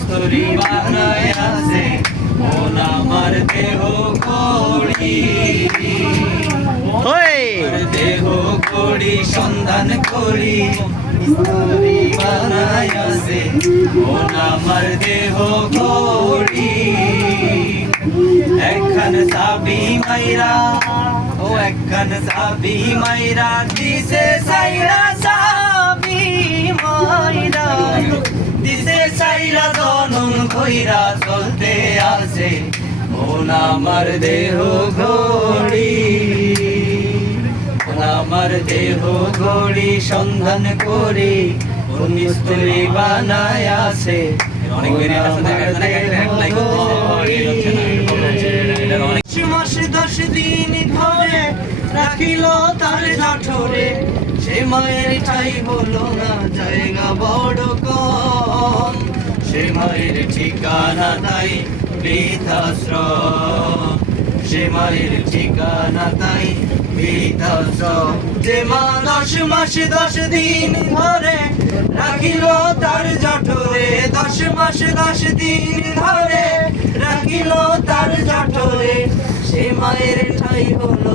স্তরি বানায় আছে মন আমার দেহ করি দেহ করি সন্ধান করি স্তরি বানায় আছে মন আমার দেহ করি একখান সাবি মাইরা ও একখান সাবি মাইরা দিছে সাইরা সাবি মাইরা দিছে সাইরা জনম কইরা চলতে আছে মন আমার দেহ ঘড়ি মন আমার দেহ ঘড়ি সন্ধান করি কোন স্ত্রী বানায় আছে অনেক বেরিয়ে মাস 10 দিন ধরে রাখিল তার জঠরে সে মায়ের ঠাই হলো না জায়গা বড় কম সে মায়ের ঠিকানা তাই বৃদ্ধাশ্রম সে মায়ের ঠিকানা তাই বৃদ্ধাশ্রম যে মা 10 মাস 10 দিন ধরে রাখিল তার জঠরে 10 মাস 10 দিন ধরে রাখিল তার জঠরে সে মায়ের ঠাই হলো